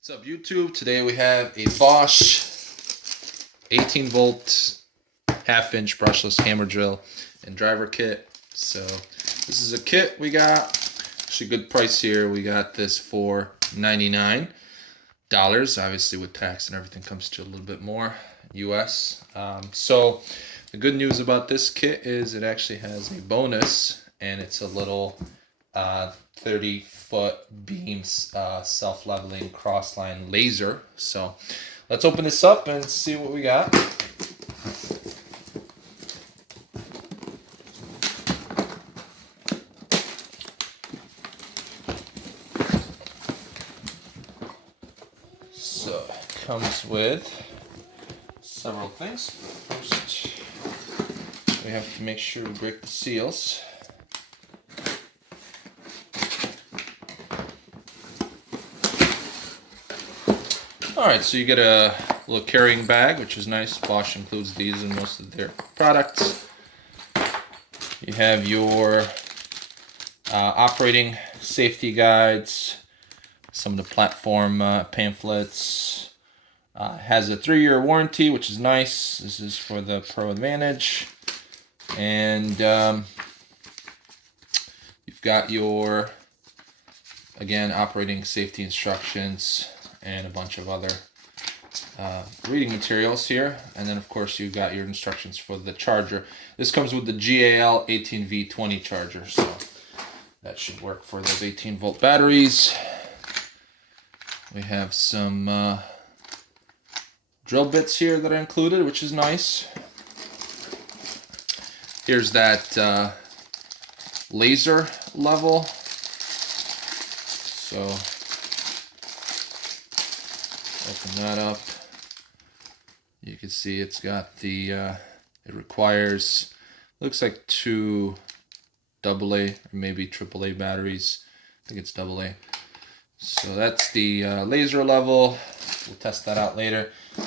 What's up, YouTube? Today we have a Bosch 18 volt half-inch brushless hammer drill and driver kit. So this is a kit we got. Actually, good price here. We got this for $99. Obviously, with tax and everything, comes to a little bit more US. So the good news about this kit is it actually has a bonus, and it's a little 30-foot beam self-leveling cross-line laser. So let's open this up and see what we got. So it comes with several things. First, we have to make sure we break the seals. Alright, so you get a little carrying bag, which is nice. Bosch includes these in most of their products. You have your operating safety guides, some of the platform pamphlets. Has a 3-year warranty, which is nice. This is for the Pro Advantage. And you've got your, again, operating safety instructions and a bunch of other reading materials here. And then, of course, you've got your instructions for the charger. This comes with the GAL 18V20 charger, so that should work for those 18-volt batteries. We have some drill bits here that are included, which is nice. Here's that laser level. So open that up. You can see it's got the, it requires, looks like 2 AA or maybe AAA batteries. I think it's AA. So that's the laser level. We'll test that out later. I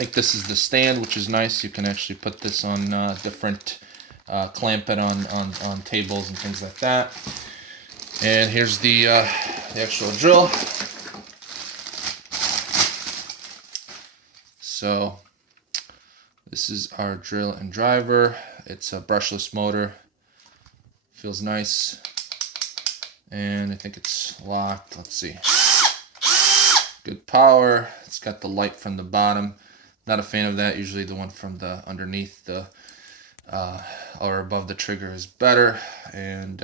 think this is the stand, which is nice. You can actually put this on different, clamp it on tables and things like that. And here's the actual drill. So this is our drill and driver. It's a brushless motor. Feels nice. And I think it's locked. Let's see. Good power. It's got the light from the bottom. Not a fan of that. Usually the one from the underneath the or above the trigger is better. And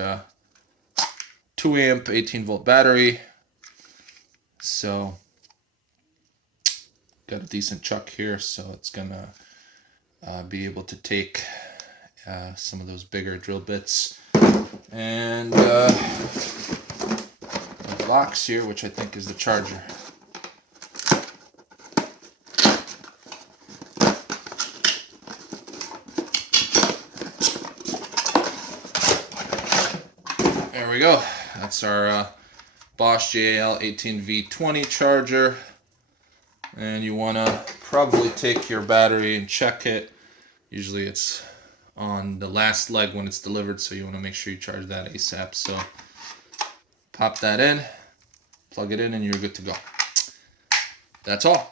2 amp 18-volt battery. So got a decent chuck here, so it's gonna be able to take some of those bigger drill bits. And the box here, which I think is the charger. There we go. That's our Bosch JAL 18V20 charger. And you want to probably take your battery and check it. Usually it's on the last leg when it's delivered, so you want to make sure you charge that ASAP. So pop that in, plug it in, and you're good to go. That's all.